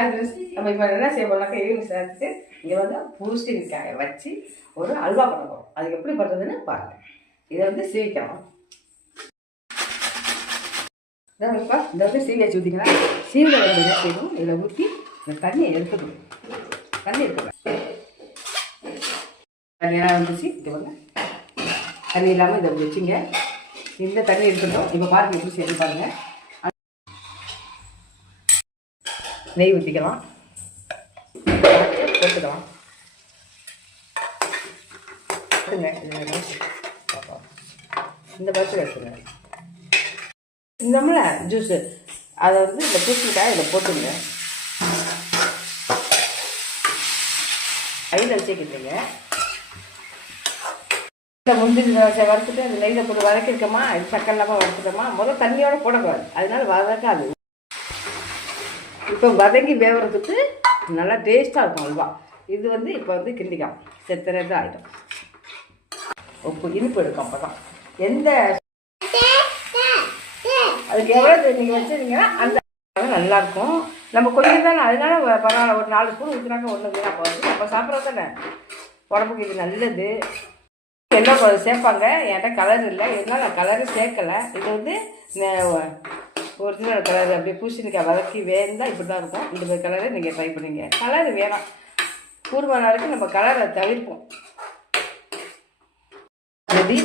அது நம்ம இப்போ என்ன செய்ய போனாக்கா ஈவினிங் சேர்த்துட்டு இங்கே வந்து பூசணிக்காயை வச்சு ஒரு அல்வா பண்ண போகிறோம். அது எப்படி பண்ணுறதுன்னு பாருங்கள். இதை வந்து சீவிக்கலாம். இப்போ இந்த வந்து சீவியை ஊற்றிங்கன்னா சீவியை வந்து என்ன செய்யணும், இதில் ஊற்றி இந்த தண்ணியை எடுத்துக்கணும். தண்ணி எடுத்துக்கலாம். தண்ணியெல்லாம் வந்துச்சு. இது வந்து தண்ணி இல்லாமல் இதை வச்சுங்க. இந்த தண்ணி எடுத்துட்டோம். இப்போ பாருங்கள் எப்படி செய்து பாருங்கள். நெய் ஊற்றிக்கலாம், போட்டுக்கலாம். இந்த பருப்பு எடுத்துங்க. இந்தமில்ல ஜூஸு அதை வந்து இந்த பூசணிக்காய் இதில் போட்டுங்க. கையில் வச்சுக்கிட்டீங்க. இந்த முந்திரி தோசை வறுத்துட்டு அந்த நெய்யில் போட்டு வதக்கிருக்கோமா, இது சக்கரை இல்லாமல் வறுத்துட்டோமா, முதல் தண்ணியோடு போடக்கூடாது. அதனால வதக்காது. இப்போ வதங்கி வேகிறதுக்கு நல்லா டேஸ்ட்டாக இருக்கும் அல்வா. இது வந்து இப்போ வந்து கிண்டிக்கலாம். செத்துறது ஆகிடும். உப்பு இனிப்பு எடுக்கும். அப்போ தான் எந்த அதுக்கு எவ்வளோ நீங்கள் வச்சுருந்தீங்கன்னா அந்த நல்லாயிருக்கும். நம்ம கொஞ்சம் தானே, அதனால பரவாயில்ல. ஒரு 4 ஸ்பூன் ஊற்றினாக்க ஒன்று வீணாக போகுது. நம்ம சாப்பிட்றது தானே, உடம்புக்கு இது நல்லது. எல்லாம் சேர்ப்பாங்க. என்கிட்ட கலர் இல்லை, என்னால் நான் கலரு சேர்க்கலை. இது வந்து ஒரிஜினல் கலர் அப்படியே பூசணிக்காய் வதக்கி வேந்தால் இப்படி தான் இருக்கும். இந்த மாதிரி கலரை நீங்கள் ட்ரை பண்ணுவீங்க. கலர் வேணாம், கூடுமான நாளைக்கு நம்ம கலரை தவிர்ப்போம். ரெடி.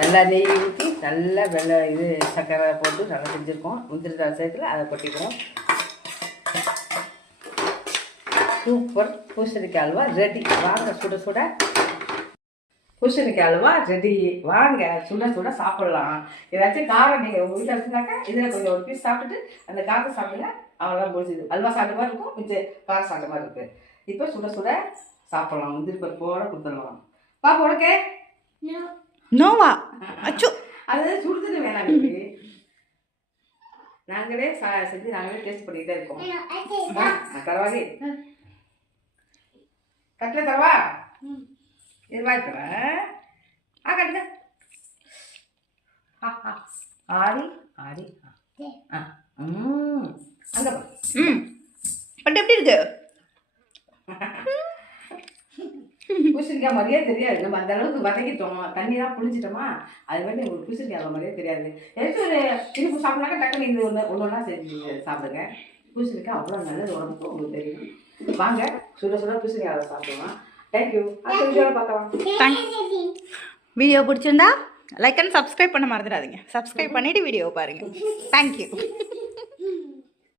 நல்லா நெய் ஊற்றி நல்லா இது சர்க்கரை போட்டு நல்லா செஞ்சுருக்கோம். முந்திரி சேர்த்துல அதை கொட்டிக்குவோம். சூப்பர் பூசணிக்காய் அல்வா ரெடி. வாங்க சுட சுட பூசணிக்காய் அல்வா ரெடி. வாங்க சுட சுட சாப்பிட்லாம். ஏதாச்சும் காரம் நீங்கள் உங்கள் வீட்டில் வச்சுருந்தாக்கா இதில் கொஞ்சம் ஒரு பீஸ் சாப்பிட்டுட்டு அந்த காரத்தை சாப்பிடுங்க. அவ்வளோதான் முடிச்சுது. அல்வா சாப்பிட்ட மாதிரி இருக்கும், மிச்சம் காரம் சாப்பிட்ட மாதிரி இருக்குது. இப்போ சுட சுட சாப்பிட்லாம். முந்திரி பருப்போட கொடுத்துடலாம். பாப்பா உனக்கு நோவா அச்சோ அது சுடுதண்ணி வேணாம். நாங்களே செஞ்சு நாங்களே டேஸ்ட் பண்ணிக்கிட்டே இருக்கோம். தரவாதி கட்டில் தரவா? இது வாய்க்கிறேன். கட்டுங்க. ஆடி ஆடி அங்கே பட்டு எப்படி இருக்கு? பூசணிக்காய் மாதிரியே தெரியாது. நம்ம அந்த அளவுக்கு வதக்கிட்டோம், தண்ணியெல்லாம் புளிச்சிட்டோமா, அது மாதிரி உங்களுக்கு பூசணிக்காய் மாதிரியே தெரியாது. ஏதாச்சும் ஒரு இனிப்பு சாப்பிட்னாக்கா டக்குனு இது ஒன்றா செஞ்சு சாப்பிடுங்க. பூசணிக்காய் அவ்வளோ நல்லது உடம்புக்கு, உங்களுக்கு தெரியும். வாங்க சுட சுட பூசணிக்காய் சாப்பிடுவோம். தேங்க்யூ. அடுத்த வீடியோவில் பார்க்கலாம். வீடியோ பிடிச்சிருந்தா லைக் அண்ட் சப்ஸ்கிரைப் பண்ண மறந்துடாதீங்க. சப்ஸ்கிரைப் பண்ணிவிட்டு வீடியோ பாருங்கள். தேங்க்யூ.